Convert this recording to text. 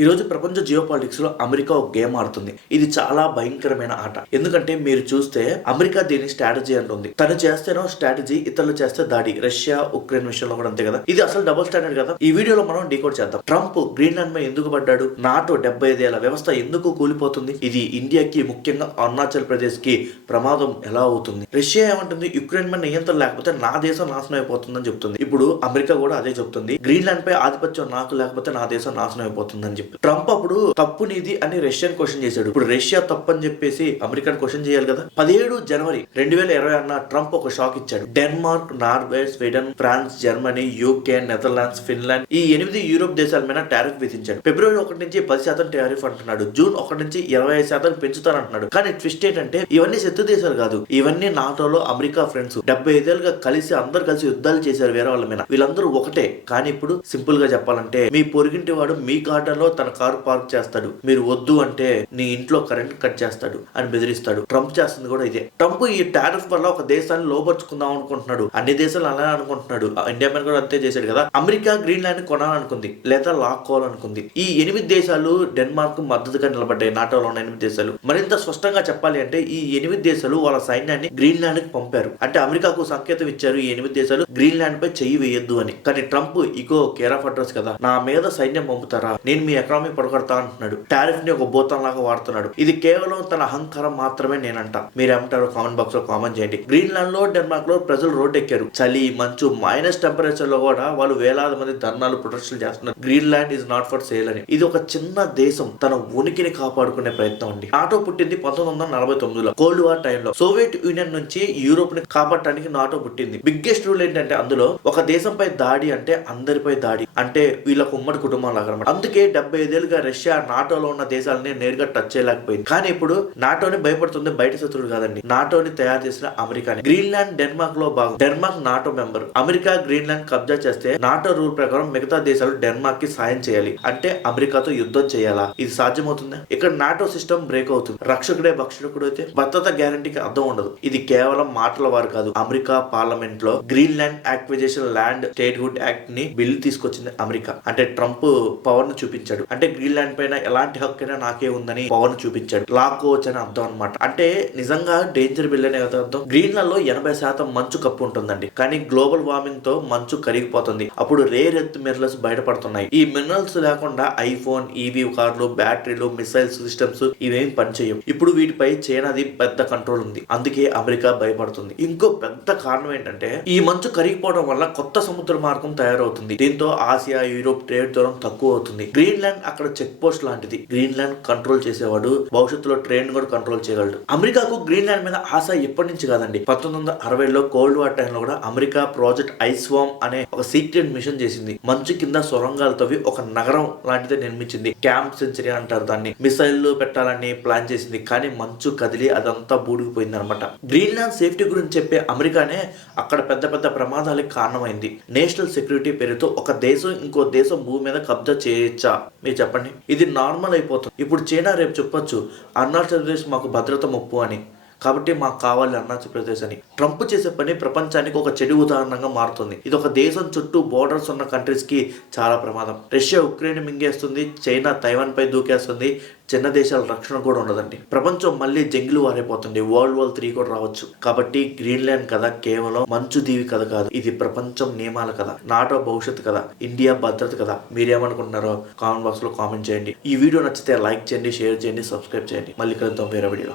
ఈ రోజు ప్రపంచ జియో పాలిటిక్స్ లో అమెరికా ఒక గేమ్ ఆడుతుంది. ఇది చాలా భయంకరమైన ఆట. ఎందుకంటే మీరు చూస్తే అమెరికా దీని స్ట్రాటజీ అంటుంది. తను చేస్తేనో స్ట్రాటజీ, ఇతరులు చేస్తే దాడి. రష్యా ఉక్రెయిన్ విషయంలో కూడా అంతే కదా. ఇది అసలు డబుల్ స్టాండర్డ్ కదా. ఈ వీడియోలో మనం డీకోడ్ చేద్దాం. ట్రంప్ గ్రీన్లాండ్ మీద ఎందుకు పడ్డాడు? నాటో 75 ఏళ్ల వ్యవస్థ ఎందుకు కూలిపోతుంది? ఇది ఇండియాకి, ముఖ్యంగా అరుణాచల్ ప్రదేశ్ కి ప్రమాదం ఎలా అవుతుంది? రష్యా ఏమంటుంది? యుక్రెయిన్ మీద నియంత్రణ లేకపోతే నా దేశం నాశనం అయిపోతుందని చెప్తుంది. ఇప్పుడు అమెరికా కూడా అదే చెప్తుంది. గ్రీన్లాండ్ పై ఆధిపత్యం నాకు లేకపోతే నా దేశం నాశనం అయిపోతుందని చెప్పి. ట్రంప్ అప్పుడు తప్పు నీది అని రష్యాని క్వశ్చన్ చేశాడు. ఇప్పుడు రష్యా తప్పు అని చెప్పేసి అమెరికాని క్వశ్చన్ చేయాలి కదా. 17 జనవరి 2020 అన్న ట్రంప్ ఒక షాక్ ఇచ్చాడు. Denmark, Norway, Sweden, France, Germany, UK, Netherlands, Finland ఈ 8 యూరోప్ దేశాల మీద టారిఫ్ విధించాడు. ఫిబ్రవరి 1 నుంచి 10% టారిఫ్ అంటున్నాడు. జూన్ 1 నుంచి 25% పెంచుతానంటున్నాడు. కానీ ట్విస్ట్ ఏంటంటే ఇవన్నీ శత్రు దేశాలు కాదు. ఇవన్నీ నాటోలో అమెరికా ఫ్రెండ్స్. 75 ఏళ్ళుగా కలిసి అందరు కలిసి యుద్ధాలు చేశారు వేరే వాళ్ళ మీద. వీళ్ళందరూ ఒకటే. కానీ ఇప్పుడు సింపుల్ గా చెప్పాలంటే మీ పొరిగింటి వాడు మీ గార్డెన్ లో తన కారు పార్క్ చేస్తాడు. మీరు వద్దు అంటే నీ ఇంట్లో కరెంట్ కట్ చేస్తాడు అని బెదిరిస్తాడు. ట్రంప్ చేస్తుంది కూడా ఇదే. ట్రంప్ ఈ టారిఫ్ వల్ల ఒక దేశాన్ని లోపరుచుకుందాం అనుకుంటున్నాడు. అన్ని దేశాలు అలానే అనుకుంటున్నాడు. ఇండియా మీద కూడా అంతే చేశాడు కదా. అమెరికా గ్రీన్లాండ్ కొనాలనుకుంది, లేదా లాక్కోవాలనుకుంది. ఈ 8 దేశాలు డెన్మార్క్ మద్దతుగా నిలబడ్డాయి. నాటోలో ఉన్న 8 దేశాలు. మరింత స్పష్టంగా చెప్పాలి అంటే ఈ 8 దేశాలు వాళ్ళ సైన్యాన్ని గ్రీన్లాండ్ కి పంపారు. అంటే అమెరికాకు సంకేతం ఇచ్చారు ఈ 8 దేశాలు గ్రీన్లాండ్ పై చెయ్యి వేయొద్దు అని. కానీ Trump ego care of address కదా, నా మీద సైన్యం పంపుతారా, నేను మీ ఎకనామీ పడగొడతా అంటున్నాడు. టారిఫ్ ని ఒక భూతం లాగా వాడుతున్నాడు. ఇది కేవలం తన అహంకారం మాత్రమే నేనంట. మీరేమంటారు కామెంట్ బాక్స్ లో కామెంట్ చేయండి. గ్రీన్లాండ్ లో, డెన్మార్క్ లో ప్రజలు రోడ్ ఎక్కారు. చలి, మంచు, మైనస్ టెంపరేచర్ లో కూడా వాళ్ళు వేలాది మంది ధర్నాలు, ప్రొటెస్టులు చేస్తున్నారు. Greenland is not for sale అని. ఇది ఒక చిన్న దేశం తన ఉనికిని కాపాడుకునే ప్రయత్నం అండి. నాటో పుట్టింది 1949లో కోల్డ్ వార్ టైంలో. సోవియట్ యూనియన్ నుంచి యూరోప్ ని కాపాడటానికి నాటో పుట్టింది. బిగ్గెస్ట్ రూల్ ఏంటంటే అందులో ఒక దేశంపై దాడి అంటే అందరిపై దాడి. అంటే వీళ్ళకు ఉమ్మడి కుటుంబం లాగా అనమాట. అందుకే 75 ఏళ్ళుగా రష్యా నాటోలో ఉన్న దేశాలని నేరుగా టచ్ చేయలేకపోయింది. కానీ ఇప్పుడు నాటోని భయపడుతుంది బయట శత్రుడు కాదండి, నాటోని తయారు చేసిన అమెరికాని. గ్రీన్లాండ్ డెన్మార్క్ లో భాగం. Denmark NATO member. America Greenland కబ్జా చేస్తే నాటో రూల్ ప్రకారం మిగతా దేశాలు డెన్మార్క్ కి సాయం చేయాలి. అంటే అమెరికాతో యుద్ధం చేయాలా? ఇది సాధ్యమవుతుందా? ఇక్కడ నాటో సిస్టమ్ బ్రేక్ అవుతుంది. రక్షకుడే భక్షకుడు అయితే భద్రత గ్యారంటీకి అర్థం ఉండదు. ఇది కేవలం మాటల వారు కాదు. అమెరికా పార్లమెంట్ లో Greenland acquisition land statehood act ని బిల్ తీసుకొచ్చింది అమెరికా. అంటే ట్రంప్ పవర్ ను చూపించాడు. అంటే గ్రీన్లాండ్ పైన ఎలాంటి హక్కు అయినా నాకే ఉందని పవర్ ను చూపించాడు. లాక్కోవచ్చు అని అర్థం అనమాట. అంటే నిజంగా డేంజర్ బిల్ అనే అర్థం. గ్రీన్లాండ్ లో 80% మంచు కప్పు ఉంటుందండి. కానీ గ్లోబల్ వార్మింగ్ తో మంచు కరిగిపోతుంది. అప్పుడు రేర్ ఎర్త్ మినరల్స్ బయటపడుతున్నాయి. ఈ మినరల్స్ లేకుండా ఐఫోన్, ఈవీ కార్లు, బ్యాటరీలు, మిసైల్ సిస్టమ్స్ ఇవేం పనిచేయవు. ఇప్పుడు వీటిపై చైనాది పెద్ద కంట్రోల్ ఉంది. అందుకే అమెరికా భయపడుతుంది. ఇంకో పెద్ద కారణం ఏంటంటే ఈ మంచు కరిగిపోవడం వల్ల కొత్త సముద్ర మార్గం తయారవుతుంది. దీంతో ఆసియా, యూరోప్ ట్రేడ్ దూరం తక్కువ అవుతుంది. గ్రీన్లాండ్ అక్కడ చెక్ పోస్ట్ లాంటిది. గ్రీన్లాండ్ కంట్రోల్ చేసేవాడు భవిష్యత్తులో ట్రేడ్ కూడా కంట్రోల్ చేయగలడు. అమెరికాకు గ్రీన్లాండ్ మీద ఆశ ఎప్పటి నుంచి కాదండి. 1960లో కోల్డ్ వార్ టైంలో కూడా అమెరికా ప్రాజెక్ట్ ఐస్వామ్ అనే ఒక సీక్రెట్ మిషన్ చేసింది. మంచు కింద సొరంగాలు తవ్వి ఒక నగరం లాంటిది నిర్మించింది. క్యాంప్ సెంచరీ అంటారు దాన్ని. మిసైల్ పెట్టాలని ప్లాన్ చేసింది. కానీ మంచు కదిలి అదంతా బూడిగిపోయింది అనమాట. గ్రీన్లాండ్ సేఫ్టీ గురించి చెప్పే అమెరికానే అక్కడ పెద్ద పెద్ద ప్రమాదాలకు కారణమైంది. నేషనల్ సెక్యూరిటీ పేరుతో ఒక దేశం ఇంకో దేశం భూమి మీద కబ్జా చేయొచ్చా? మీరు చెప్పండి. ఇది నార్మల్ అయిపోతుంది. ఇప్పుడు చైనా రేపు చెప్పొచ్చు అరుణాచల్ ప్రదేశ్ మాకు భద్రత ముప్పు అని, కాబట్టి మాకు కావాలి అరుణాచల్ ప్రదేశ్ అని. ట్రంప్ చేసే పని ప్రపంచానికి ఒక చెడు ఉదాహరణగా మారుతుంది. ఇది ఒక దేశం చుట్టూ బోర్డర్స్ ఉన్న కంట్రీస్ కి చాలా ప్రమాదం. రష్యా ఉక్రెయిన్ మింగేస్తుంది. చైనా తైవాన్ పై దూకేస్తుంది. చిన్న దేశాల రక్షణ కూడా ఉండదండి. ప్రపంచం మళ్ళీ జంగిల్ వారైపోతుంది. వరల్డ్ వార్ 3 కూడా రావచ్చు. కాబట్టి గ్రీన్లాండ్ కథ కేవలం మంచు దీవి కథ కాదు. ఇది ప్రపంచం నియమాల కథ, నాటో భవిష్యత్తు కథ, ఇండియా భద్రత కథ. మీరేమనుకుంటున్నారో కామెంట్ బాక్స్ లో కామెంట్ చేయండి. ఈ వీడియో నచ్చితే లైక్ చేయండి, షేర్ చేయండి, సబ్స్క్రైబ్ చేయండి. మళ్ళీ కలుద్దాం వేరే వీడియో.